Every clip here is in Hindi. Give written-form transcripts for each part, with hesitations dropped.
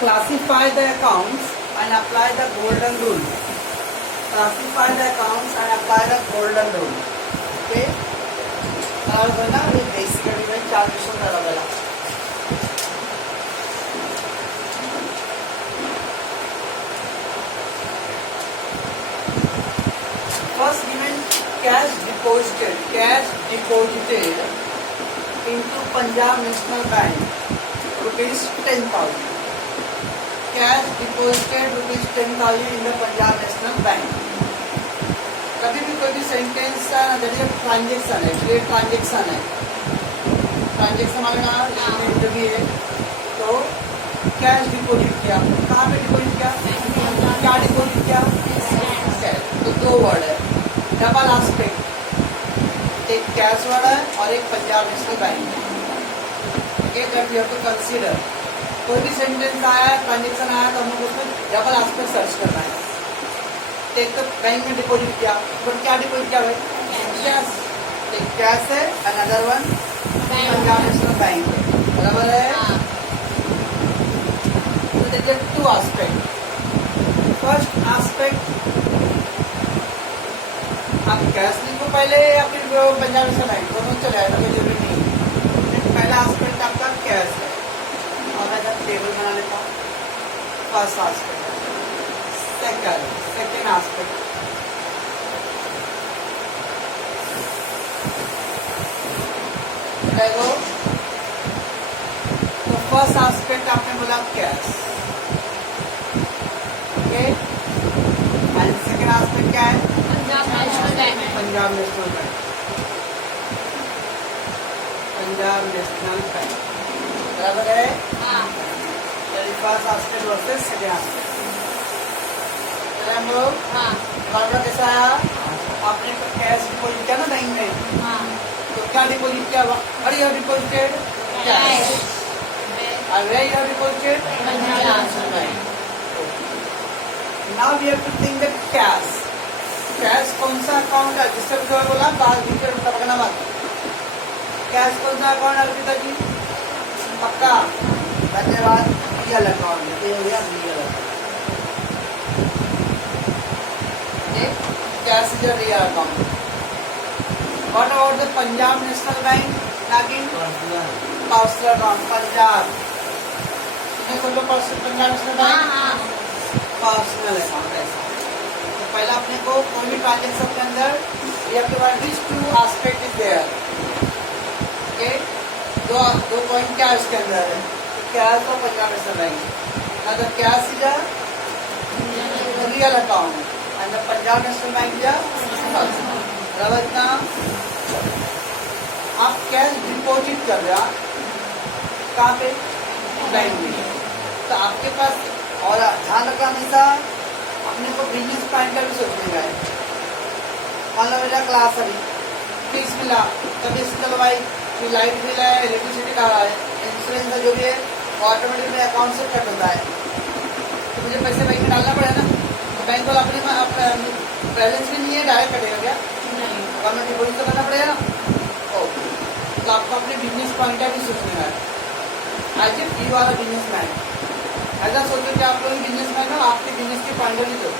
classify the accounts and apply the golden rule. Classify the accounts and apply the golden rule. Okay? ना बेसिकली में 4 क्वेश्चन बराबर first given cash deposited into Punjab National Bank rupees 10,000. Cash deposited rupees 10,000 in the Punjab National Bank. कभी भी कोई भी सेंटेंस ट्रांजेक्शन है, ये ट्रांजेक्शन है, ट्रांजेक्शन मांगना जो भी है, तो कैश डिपॉजिट किया, कहाँ पे डिपॉजिट किया, क्या डिपॉजिट किया, तो 2 वर्ड है, डबल एस्पेक्ट, एक कैश वर्ड है और एक पंजाब नेशनल बैंक है. That you have to consider. कोई भी सेंटेंस आया है, ट्रांजेक्शन आया तो हम लोग उसमें डबल एस्पेक्ट सर्च करना है. एक तो बैंक में डिपॉजिट किया, बट क्या डिपॉजिट किया भाई, कैश. एक कैश है, another one Punjab National Bank है, बराबर है. तो देखिए 2 एस्पेक्ट. फर्स्ट एस्पेक्ट, आप कैश लिखो पहले या फिर पंजाब नेशनल बैंक, दोनों चले आएगा, कोई जरूरी नहीं. पहला एस्पेक्ट आपका कैश है और मैं जब टेबल बना लेता हूँ. First aspect. सेकेंड एस्पेक्ट, देखो तो फर्स्ट एस्पेक्ट आपने बोला cash, okay. And second aspect क्या है, Punjab National bank. Punjab National bank, Punjab National bank, बराबर है. First aspect versus second aspect. हम लोग हमारा कैसा आया, आपने कैश डिपॉजिट किया ना बैंक में, तो क्या डिपॉजिट किया, अरे यह डिपॉजिटेड कैश, अरे यह deposited bank. Now we have to think the cash. Cash कौन सा अकाउंट है, जिससे जो बोला बात भीतर पकड़ना मत. कैश कौन सा अकाउंट है अर्पिता जी, पक्का, धन्यवाद. रियल अकाउंट, ये हो गया real account. Cash is a real account. What about the Punjab National Bank? Nagin? Personal account. Punjab. कितने सब लोग Punjab National Bank? Personal account ऐसा. तो पहला अपने को कोई भी ट्रांजेक्शन के अंदर ये आपके पास this 2 aspect is there. Okay, दो पॉइंट क्या है उसके अंदर है, कैश और पंजाब नेशनल बैंक. अगर cash is a real account and the Punjab National Bank is बराबर. इतना आप कैश डिपॉजिट कर रहे हैं कहाँ पे, बैंक में. तो आपके पास, और ध्यान रखना हमेशा अपने को बिजनेस पॉइंट का भी सोचने का है. मान लो मेरा क्लास अभी फीस मिला, कभी चलो भाई लाइट बिल है, इलेक्ट्रिसिटी का है, इंश्योरेंस है, जो भी है ऑटोमेटिक मेरे अकाउंट से कट होता है. तो मुझे पैसे बैंक में डालना पड़ेगा ना. बैंक वाला अपने बैलेंस भी नहीं है, डायरेक्ट कटेगा क्या, गवर्नमेंट डिपॉजिट करना पड़ेगा ना. ओके, तो आपको अपने बिजनेस पॉइंट ऑफ व्यू सोचने का है. As if you are a business man, ऐसा सोचो कि आप लोग बिजनेस मैन हो, आपके बिजनेस के पॉइंट ऑफ व्यू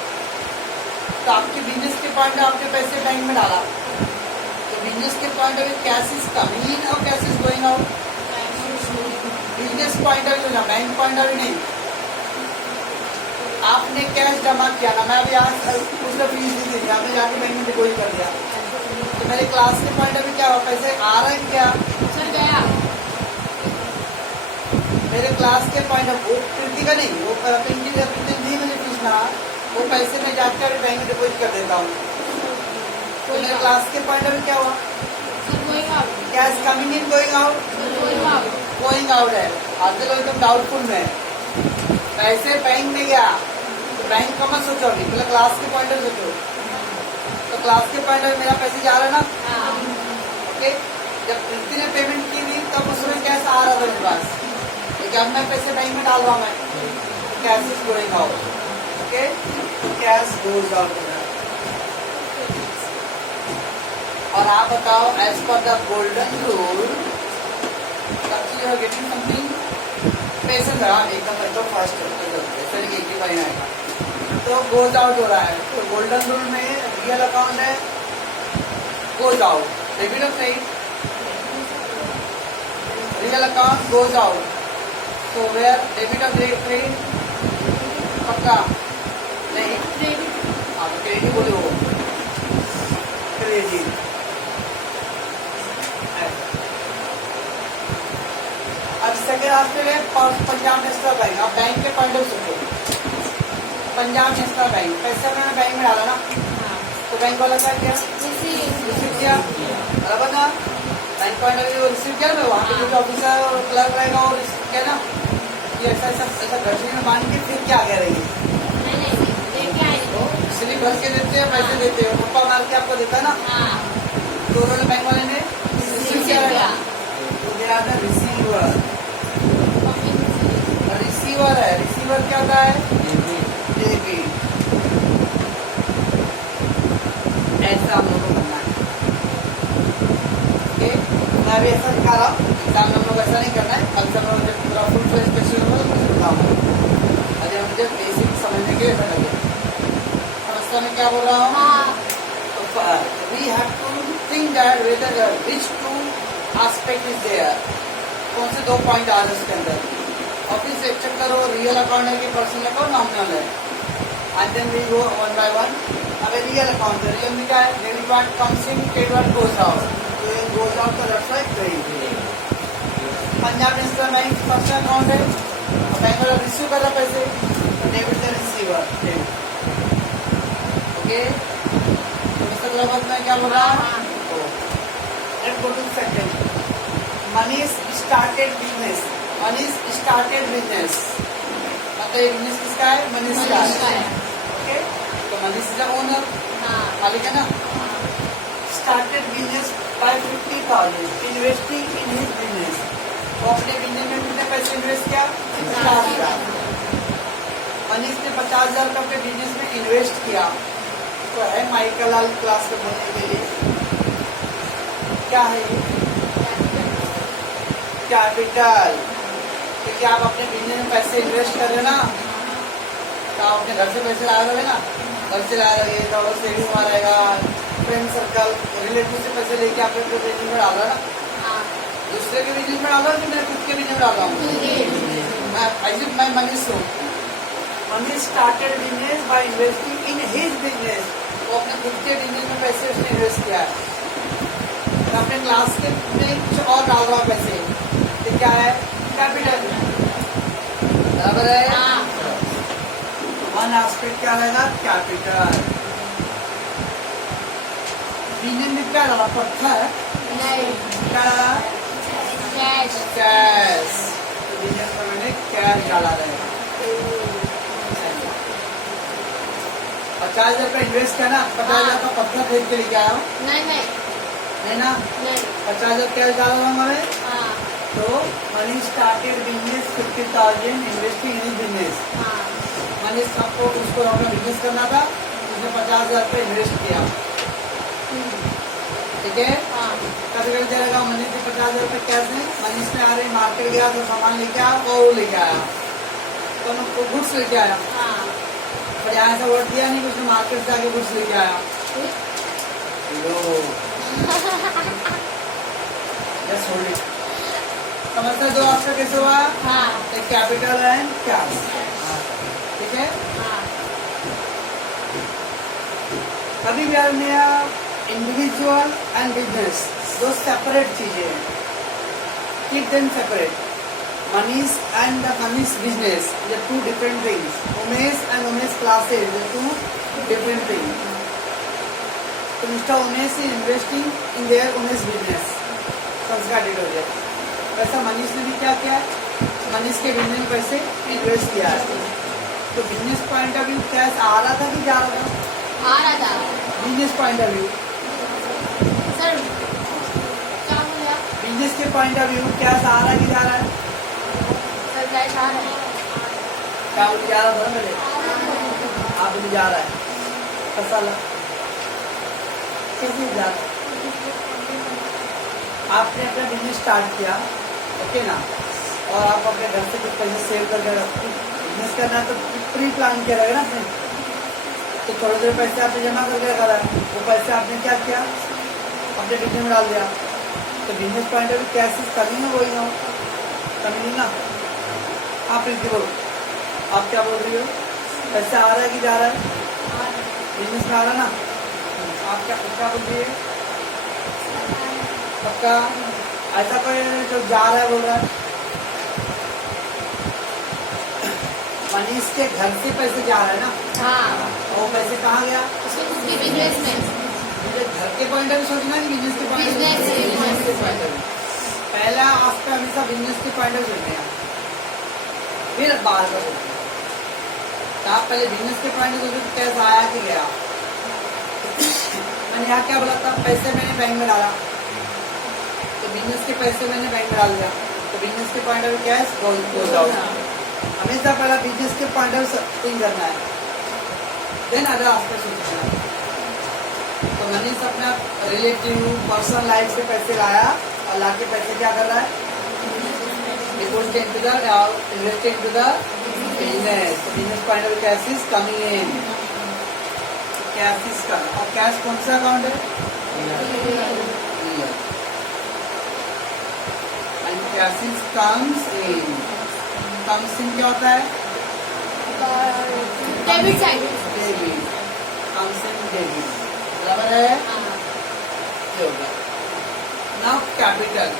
तो आपके बिजनेस के पॉइंट आपके पैसे बैंक में डाला, तो बिजनेस के point of view cash is coming in और cash is going out. Business point of view ना, बैंक पॉइंट ऑफ व्यू नहीं. आपने कैश जमा किया ना, मैं अभी आज उसका फीस नहीं दी, आपने जाके बैंक में डिपॉजिट कर दिया, तो मेरे क्लास के पॉइंट अभी क्या हुआ, पैसे आ रहे हैं क्या, गया. मेरे क्लास के पॉइंट ऑफ वो प्रीति का नहीं, वो प्रीति नहीं मुझे पूछना, वो पैसे में जाकर बैंक में डिपॉजिट कर देता हूँ. तो मेरे क्लास के पॉइंट ऑफ क्या हुआ, cash coming in going out, going out है. आधे लोग एकदम डाउटफुल में, पैसे बैंक में गया तो बैंक का मत सोचो, अभी मतलब क्लास के पॉइंट ऑफ सोचो. तो क्लास के पॉइंट ऑफ मेरा पैसे जा रहा है ना. ओके, जब प्रीति ने पेमेंट की थी तब उसमें कैश आ रहा था मेरे पास, लेकिन अब मैं पैसे बैंक में डाल रहा हूँ, मैं cash is going out. Okay, cash goes out. और आप बताओ, as per the golden rule, you are getting something. Patience है एकदम फास्ट ऐसा नहीं एक ही महीना आएगा। तो गोज आउट हो रहा है, तो गोल्डन रूल में रियल अकाउंट है goes out, debit of credit, real account goes out, तो वेयर डेबिट ऑफ क्रेडिट पक्का नहीं, आप क्रेडिट बोले हो क्रेडिट। अब सेकेंड ऑप्शन है पंजाब नेशनल बैंक। आप बैंक के पॉइंट ऑफ सोचो, पंजाब नेशनल बैंक, पैसा मैंने बैंक में डाला ना, तो बैंक वाला क्या किया, रिसीव किया, बराबर ना, bank point of view receive किया ना, वहाँ पे जो ऑफिसर और क्लर्क रहेगा वो रिसीव किया ना, कि ऐसा ऐसा ऐसा घटने में मान के फिर क्या कह रही है, इसलिए भर के देते हैं, पैसे देते हो, पप्पा मार के आपको देता है ना, तो उन्होंने बैंक वाले ने रिसीव किया, तो they are the receiver. Receiver है, रिसीवर क्या होता है, डेबिट, ऐसा हम लोग को करना है। ओके, मैं अभी ऐसा दिखा रहा हूँ, एग्जाम में हम लोग ऐसा नहीं करना है, कल से हम लोग जब पूरा फुल फ्लेज क्वेश्चन होगा तो मुझे बताऊंगा, अरे हम मुझे बेसिक समझने के लिए ऐसा लगे। समझता मैं क्या बोल रहा हूँ, तो we have to think that whether which two aspect is there, कौन से दो पॉइंट आ रहे हैं उसके अंदर, और फिर से चेक करो रियल अकाउंट है कि पर्सनल अकाउंट नॉमिनल है, and then we go one by one. अब रियल अकाउंट है, रियल में क्या है, debit part comes in, credit part goes out, तो ये गोज आउट का left side credit. Punjab National Bank personal account है, बैंक वाला रिसीव कर रहा पैसे, डेबिट से रिसीवर, ओके, तो मतलब मैं क्या बोल रहा हूँ, let's go to second, Manish started business, Manish started business, मतलब ये बिजनेस किसका है, मनीष का है, ओके, तो मनीष इज द ओनर, मालिक है ना, started business by 50,000, investing in his business, वो अपने बिजनेस में कितने पैसे इन्वेस्ट किया, 50,000, मनीष ने 50,000 का अपने बिजनेस में इन्वेस्ट किया, तो है माइकल लाल क्लास को बोलने के लिए क्या है ये, कैपिटल, क्योंकि आप अपने बिजनेस में पैसे इन्वेस्ट कर रहे हो ना, तो आप अपने घर से पैसे ला रहे हो ना, घर से ला रहे हो तो सेविंग हुआ रहेगा, फ्रेंड सर्कल रिलेटिव से पैसे लेके आप अपने बिजनेस में डाल रहे हो ना, दूसरे के बिजनेस में डाल रहा हूँ कि मैं खुद के बिजनेस में डाल रहा हूँ, मैं मनीष हूँ, Manish started business by investing in his business, वो अपने खुद के बिजनेस में पैसे उसने इन्वेस्ट किया है, तो अपने क्लास के में कुछ और डाल रहा पैसे, तो क्या है, कैपिटल, बराबर है, वन एस्पेक्ट क्या रहेगा, कैपिटल। बिजनेस में क्या डाला, पत्थर क्या डाला, कैश, तो बिजनेस में मैंने कैश डाला रहेगा, 50,000 का इन्वेस्ट किया ना, 50,000 का पत्थर खरीद के लेके आया हूँ, नहीं ना, 50,000 कैश डाल रहा हूँ मैं, तो money started business 50,000 investing in business, Manish आपको उसको अपना बिजनेस करना था, उसने 50,000 पे इन्वेस्ट किया, ठीक है, कभी कभी जाएगा मनीष ने 50,000 पे कैश है, मनीष ने आ रही मार्केट गया तो सामान लेके आया, वो लेके आया, तो गुड्स लेके आया, पर यहाँ ऐसा वर्ड दिया नहीं कि उसने मार्केट से आके गुड्स लेके आया, समझते दो आपका कैसे हुआ, एक कैपिटल एंड कैश, ठीक है, अभी भी नया इंडिविजुअल एंड बिजनेस दो सेपरेट चीजें हैं, keep them separate, Manish and the Manish business the two different things, Umesh and Umesh classes the two different things, तो mister Umesh is investing in their Umesh business, संस्कार डेट हो गया, वैसा मनीष ने भी क्या किया, मनीष के बिजनेस में पैसे इन्वेस्ट किया है, तो business point of view cash आ रहा था कि जा रहा था, आ रहा था, business point of view, sir क्या बोला, बिजनेस के पॉइंट ऑफ व्यू कैश आ रहा है कि जा रहा है, सर कैश आ रहा है, क्या बोल जा रहा था मेरे, आप भी जा रहा है, कैसा लगा, कैसे जा रहा है, आपने अपना बिजनेस स्टार्ट किया, ओके ना, और आप अपने घर से कुछ पैसे सेव करके रखते, बिजनेस करना है तो प्री प्लान किया रहेगा ना आपने, तो थोड़े थोड़े पैसे आपने जमा करके रखा था, वो पैसे आपने क्या किया, अपने बिजनेस में डाल दिया। तो बिजनेस पॉइंट ऑफ व्यू कैसे कमी है, वही ना कमी नहीं ना। आप प्रीति बोलो, आप क्या बोल रही हो, पैसे आ रहा है कि जा रहा है, बिजनेस में आ रहा है ना, आप क्या बोल रही है, पक्का ऐसा कोई जो जा रहा है बोल रहा है, मनीष के घर से पैसे जा रहा है ना, हाँ और वो पैसे कहाँ गया, उसके बिजनेस में मुझे घर के पॉइंट ऑफ व्यू सोचना है, बिजनेस के पॉइंट Business के पॉइंट ऑफ व्यू, पहला आप पे हमेशा बिजनेस के पॉइंट ऑफ व्यू सोचने हैं, फिर बाहर का सोचना है। तो आप पहले बिजनेस के पॉइंट ऑफ व्यू कैसे आया कि गया, मैंने यहाँ क्या बोला था, पैसे मैंने बैंक में डाला, तो बिजनेस के पैसे मैंने बैंक में डाल दिया, तो बिजनेस के पॉइंट ऑफ व्यू क्या है, गोज आउट। हमेशा पहला बिजनेस के पॉइंट ऑफ थिंक करना है, देन अदर आस्पेक्ट सोचना है। तो मनीष अपना रिलेटिव पर्सनल लाइफ से पैसे लाया और लाके पैसे क्या कर रहा है, deposit into the invest into the business. तो business point of view cash is coming in, cash is coming, और कैश कौन सा अकाउंट है, and cash is comes in, comes in क्या होता है, debit side debit, comes in debit, बराबर है, ये होगा। Now capital,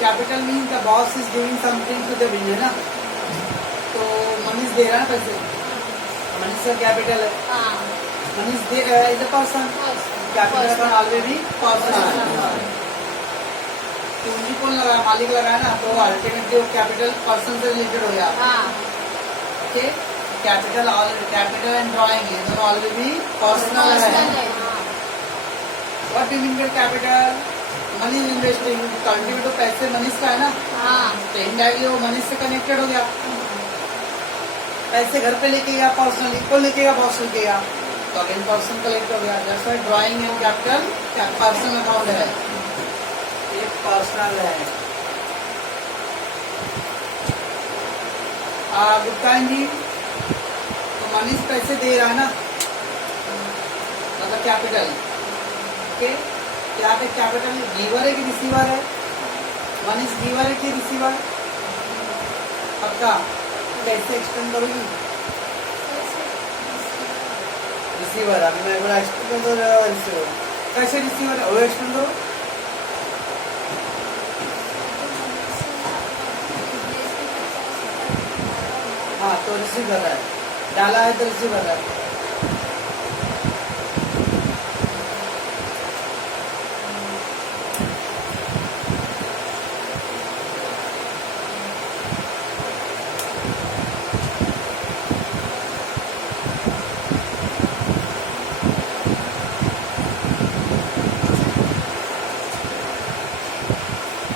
capital mean the boss is giving something to the business ना, तो मनीष दे रहा है पैसे, मनीष का कैपिटल है, हाँ मनीष दे इज अ पर्सन, कैपिटल का ऑलरेडी पर्सन, पूंजी कौन लगा, मालिक लगाया ना, तो अल्टीमेटली वो कैपिटल पर्सन से रिलेटेड हो गया, हाँ okay. Capital capital and drawing ये दोनों ऑलरेडी पर्सनल है। What you mean by capital, money investing, ultimate तो पैसे मनीष का है ना, हाँ तो इनडायरेक्टली वो मनीष से कनेक्टेड हो गया, पैसे घर पे लेके गया, पर्सनली को लेके गया, बॉस लेके गया, तो अगेन पर्सन कलेक्ट हो गया। That's why drawing and capital personal account है, ये पर्सनल है। गुप्ता जी, तो मनीष पैसे दे रहा है ना, मतलब कैपिटल, ओके। यहाँ पे कैपिटल गिवर है कि रिसीवर है, मनीष गिवर है कि रिसीवर, पक्का कैसे एक्सप्लेन करूँगी, रिसीवर, अभी मैं बोला एक्सप्लेन कर दो, रिसीवर कैसे रिसीवर है वो एक्सप्लेन करो, हाँ तो रिसीव कर रहा है, डाला है तो रिसीव कर रहा है,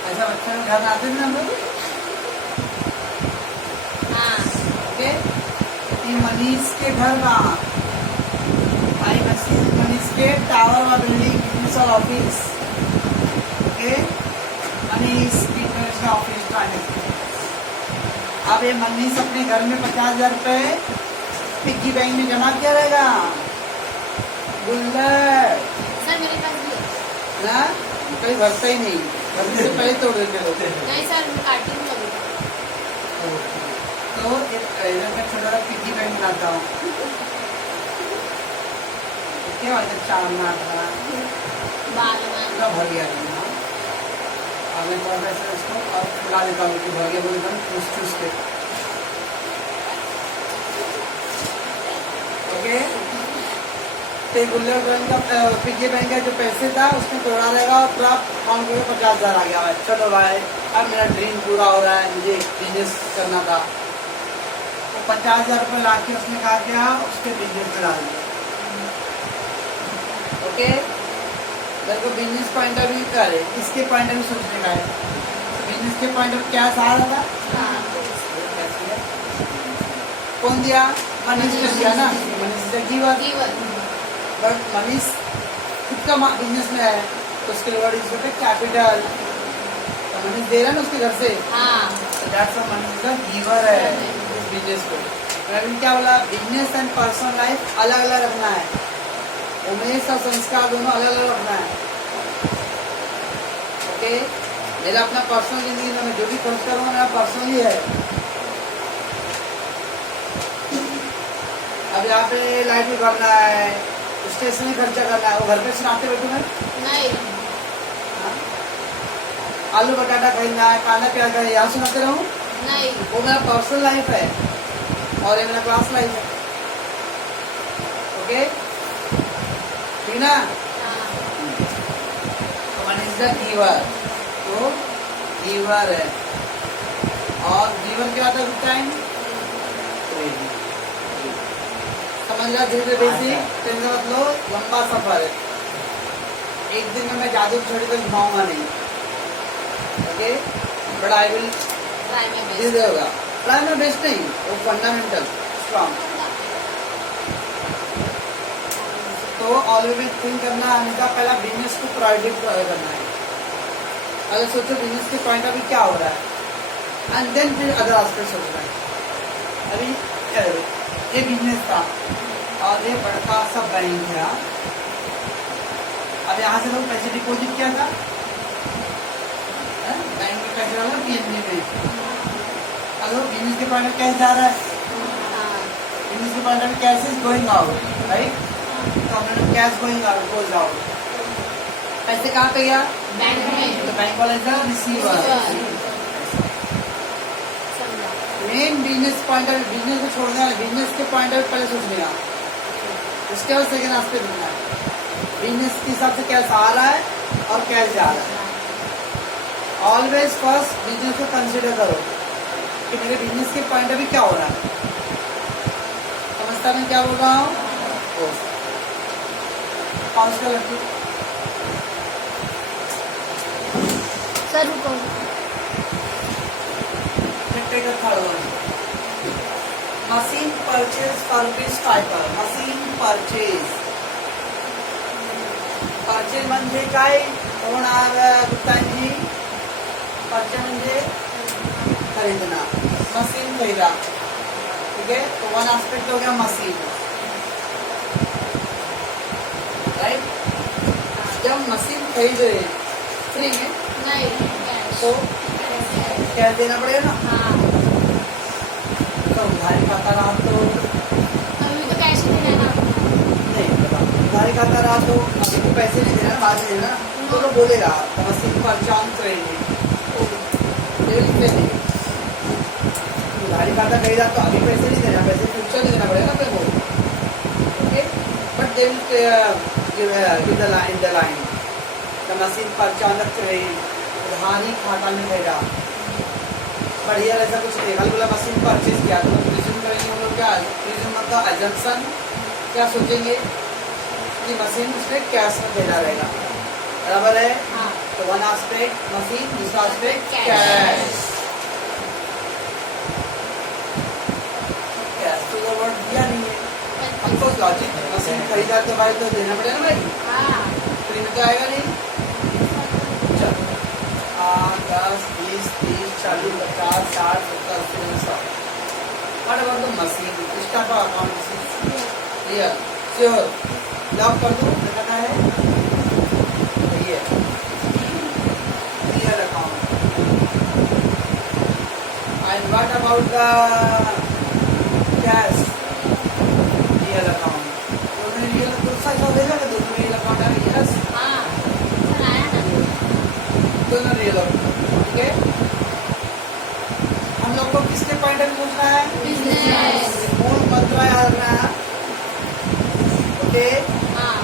ऐसा बच्चा लोग घर आते हैं ना हम लोग, हाँ ओके। मनीष के घर वहाँ भाई मनीष के टावर व बिल्डिंग बिजनेस और ऑफिस, ओके, मनीष बिजनेस का ऑफिस ट्रांजेक्शन। अब ये मनीष अपने घर में 50,000 रुपए पिग्गी बैंक में जमा किया रहेगा, बुल्लर सर मेरे पास भी है। ना, कहीं भरता ही नहीं, भरने से पहले तोड़ देते लोग। नहीं सर मैं काटी हूँ अभी। तो इधर मैं छोटा पिग्गी बैंक बनाता हूँ, क्या होता है, 4 मार बाल में पूरा भर गया था। अब मैं थोड़ा सा इसको और फुला देता हूँ कि भर गया, बोल एकदम चूस चूस के, ओके। तो गुल्लर बैंक का पिग्गी बैंक का जो पैसे था उसमें तोड़ा रहेगा और पूरा काउंट करके 50,000 आ गया भाई, चलो भाई अब मेरा ड्रीम पूरा हो रहा है, मुझे बिजनेस करना था। तो 50,000 रुपये ला के उसने कहा क्या, उसके बिजनेस में डाल दिया, ओके। मेरे को बिजनेस पॉइंट ऑफ व्यू करे, इसके पॉइंट ऑफ व्यू सोचने का है, बिजनेस के पॉइंट ऑफ क्या सहारा था, कौन दिया, मनीष ने दिया ना, मनीष से जीवन, बट मनीष खुद का बिजनेस में है तो उसके लिए वर्ड यूज करते हैं कैपिटल, तो मनी दे रहा है ना उसके घर से, हाँ तो दैट्स मनी का गिवर है इस बिजनेस को। रवि क्या बोला, बिजनेस एंड पर्सनल लाइफ अलग अलग रखना है, उमेश और संस्कार दोनों अलग अलग रखना है। ओके, मेरा अपना पर्सनल जिंदगी में मैं जो भी खर्च कर रहा हूँ मेरा पर्सनल ही है। अब यहाँ पे लाइट भी भरना है, स्टेशनरी खर्चा करना है, वो घर पे सुनाते बैठू मैं। नहीं आलू बटाटा खरीदना है, कांदा प्याज खरीदना है, यहाँ सुनाते रहूँ? नहीं वो मेरा पर्सनल लाइफ है और ये मेरा क्लास लाइफ है। ओके, ठीक ना? हाँ वन इज द गिवर, तो गिवर है। और गिवर क्या होता है टाइम? समझ रहा धीरे धीरे बेसिक, टेंशन मत लो, लंबा सफर है, एक दिन में मैं जादू छोड़ कर घुमाऊंगा नहीं। Okay, but I will try में धीरे धीरे होगा। ट्राई में बेस्ट नहीं, वो फंडामेंटल स्ट्रॉन्ग। तो ऑलवेज थिंक करना, हमेशा पहला बिजनेस को प्रायोरिटी करना है। अगर सोचो बिजनेस के पॉइंट ऑफ व्यू क्या हो रहा है, एंड देन फिर अदर एस्पेक्ट सोचना है। अभी ये बिजनेस था और ये बड़का सा बैंक था। अब यहाँ से लोग पैसे डिपॉजिट किया था, बैंक में पैसे डाला पीएनबी में। अगर बिजनेस के पॉइंट में कैश जा रहा है, हाँ बिजनेस के पॉइंट में cash is going out, right? तो हमने cash going out, goes out. पैसे कहाँ पे गया? बैंक में तो बैंक वाला is receiver. Main business point of business को छोड़ना है, बिजनेस के पॉइंट ऑफ पहले सोचने का, उसके बाद सेकेंड एस्पेक्ट देखना है। बिजनेस के हिसाब से कैश आ रहा है और कैश जा रहा है। ऑलवेज फर्स्ट बिजनेस को कंसिडर करो कि मेरे बिजनेस के पॉइंट ऑफ व्यू क्या हो रहा है। समझता मैं क्या बोल रहा हूँ? पाँच का लड्डू सर रुको machine purchase for ₹5. Machine purchase, purchase म्हणजे काय होणार गुप्ताजी? परचेज म्हणजे खरीदना, मशीन खरीदा, ठीक है? तो वन एस्पेक्ट हो गया मशीन, राइट? जब मशीन खरीद रहे फ्री में नहीं तो क्या देना पड़ेगा ना? हाँ तो उधारी खाता रहा तो अभी तो कैश ही देना है ना। नहीं पता, उधारी खाता रहा तो अभी तो पैसे नहीं देना, बाद में देना, तो लोग बोलेगा मशीन पर चांस रहेंगे, उधारी खाता कही रहा तो अभी पैसे नहीं देना, पैसे फ्यूचर में देना पड़ेगा ना को। Okay, but they will the line the machine पर चांस रहे, उधारी खाता में रहेगा बढ़िया, ऐसा कुछ नहीं। हल बोला मशीन परचेज किया तो प्रिज्यूम करेंगे हम लोग, क्या प्रिज्यूम मतलब एजम्पशन, क्या सोचेंगे कि मशीन उसमें कैश में भेजा रहेगा, बराबर है? हाँ तो वन एस्पेक्ट मशीन, दूसरा एस्पेक्ट Cash. कैश। कैश तो वो वर्ड दिया नहीं है, हमको लॉजिक, मशीन खरीदा तो भाई तो देना पड़ेगा भाई, हाँ फ्री में तो आएगा नहीं। चलो 10, 20, 30, 40, 50, 60, 70, 80, 100। What about the machine? Start our account. Clear? Sure. Lock कर दो, दिखाना है ये clear account. And what about the cash? Real account. तो मैंने real account साइज देगा कि दोनों real account है? Yes. हाँ सुनाया ना। दोनों रियल और ठीक है। हम लोग को किसके पॉइंट ऑफ सोचना है? बिजनेस। मूल मंत्र याद रखना है। ओके, हाँ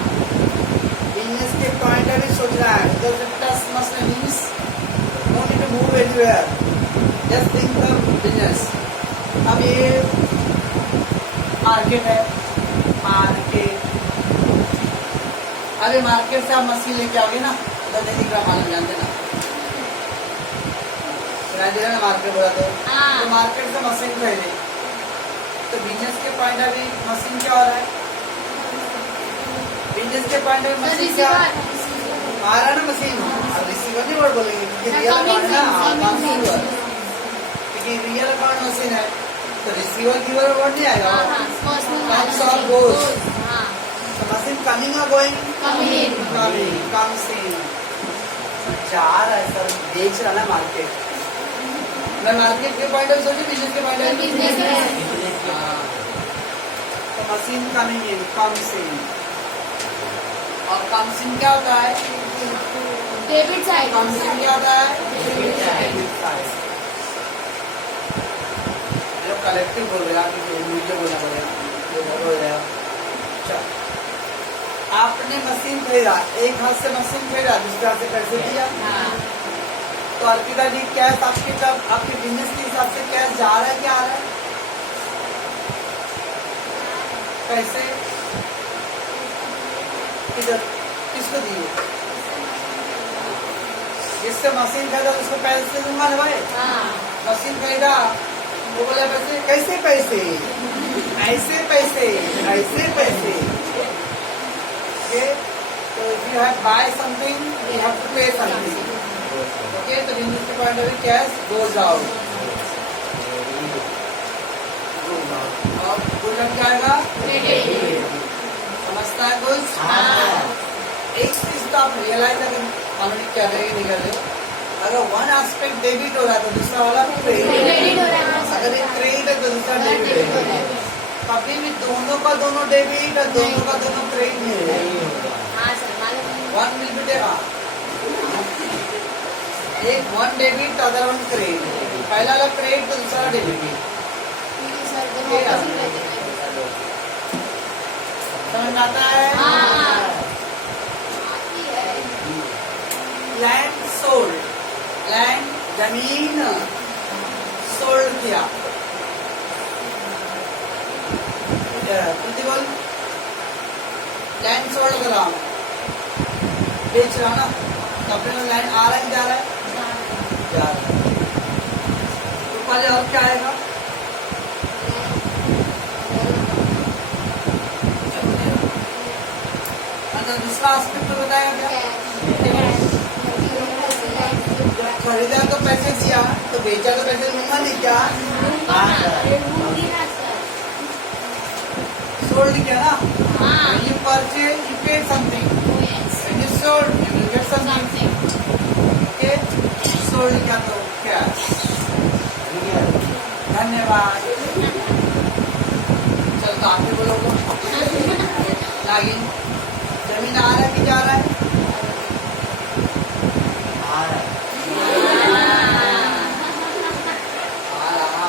बिजनेस के पॉइंट ऑफ व्यू सोचना है। Because the task must means no need to move anywhere. Just think the business. अब ये मार्केट है, मार्केट, अरे मार्केट से आप मशीन लेके आओगे ना, उधर नहीं दिख रहा मालूम, जानते ना, मार्केट बोला तो मार्केट से मशीन खरीदे, तो बिजनेस के पॉइंट ऑफ व्यू मशीन क्या हो रहा है? बिजनेस के पॉइंट ऑफ व्यू मशीन क्या? आ रहा है ना मशीन, अब रिसीवर नहीं वर्ड बोलेंगे क्योंकि रियल अकाउंट है ना, कॉन्स्यूमर, क्योंकि रियल अकाउंट मशीन है तो रिसीवर गिवर वर्ड नहीं आएगा। Comes or goes. तो मशीन कमिंग और गोइंग, कमिंग, कम्स इन, जा रहा है सर, बेच रहा ना मार्केट। मैं मार्केट के पॉइंट ऑफ व्यू सोचूं, बिजनेस के पॉइंट ऑफ व्यू, तो मशीन कमिंग इन, कम्स इन, और कम्स इन क्या होता है? Debit side. कम्स इन क्या होता है? Debit side. जो कलेक्टिव बोल रहे हैं, मुझे बोलना पड़ेगा। अच्छा, आपने मशीन खरीदा, एक हाथ से मशीन खरीदा, दूसरे हाथ से पैसे दिया, तो अर्पिता जी कैश आपके तब आपके बिजनेस के हिसाब से कैश जा रहा है क्या आ रहा है? कैसे? किधर? किसको दिए? जिससे मशीन खरीदा उसको पैसे दूंगा ना भाई। मशीन खरीदा वो बोले पैसे, कैसे पैसे? ऐसे पैसे, ऐसे पैसे। Okay, so if you have buy something, you have to pay something. Okay, तो business के point of view cash goes out. और good क्या आएगा? समझता है कुछ? एक चीज तो आप रियलाइज अगर हमने क्या रहे नहीं कर रहे, अगर वन एस्पेक्ट डेबिट हो रहा है तो दूसरा वाला क्रेडिट हो रहा है। अगर एक क्रेडिट है तो दूसरा डेबिट हो रहा है। कभी भी दोनों का दोनों डेबिट और दोनों का दोनों क्रेडिट नहीं है। वन विल बी एक one debit other one credit, पहला वाला क्रेडिट तो दूसरा डेबिट। समझ आता है? लैंड सोल्ड, लैंड जमीन सोल्ड किया, बोल लैंड सोल्ड कर रहा हूँ, बेच रहा ना, तो अपने में लैंड आ रहा है जा रहा है? जा रहा है। तो पहले और क्या आएगा? अच्छा, दूसरा एस्पेक्ट तो बताएगा क्या? जब खरीदा तो पैसे दिया, तो बेचा तो पैसे लूंगा नहीं क्या? सोल्ड किया ना, you purchase, you paid something, when you sold, you will get something. Okay, sold किया तो cash. धन्यवाद। चल तो आपने बोलो लागिन, जमीन आ रहा है कि जा रहा है? आ रहा,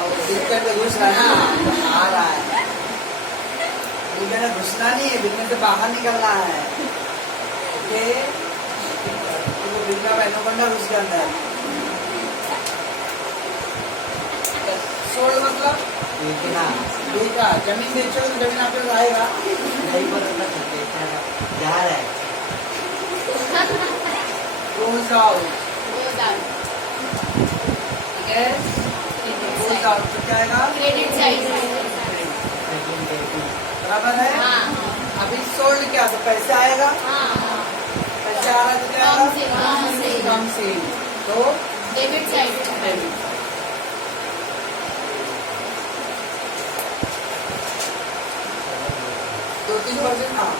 वो दिक्कत में घुस रहा है ना, आ रहा है। बिल्कुल घुसना नहीं है, बिल्कुल से बाहर निकलना है। ओके, तो बिल्कुल एनोकोंडा घुस के अंदर। सोल्ड मतलब बेचना, बेचा, जमीन बेचोगे तो जमीन आपके पास आएगा नहीं, पता जा रहा है। गोज आउट, ठीक है, गोज आउट तो क्या आएगा? Credit side. बराबर है? अभी सोल्ड क्या तो पैसे आएगा, पैसे आ रहा है तो क्या आएगा? कम से तो डेबिट साइड। डेबिट। 2-3% हाँ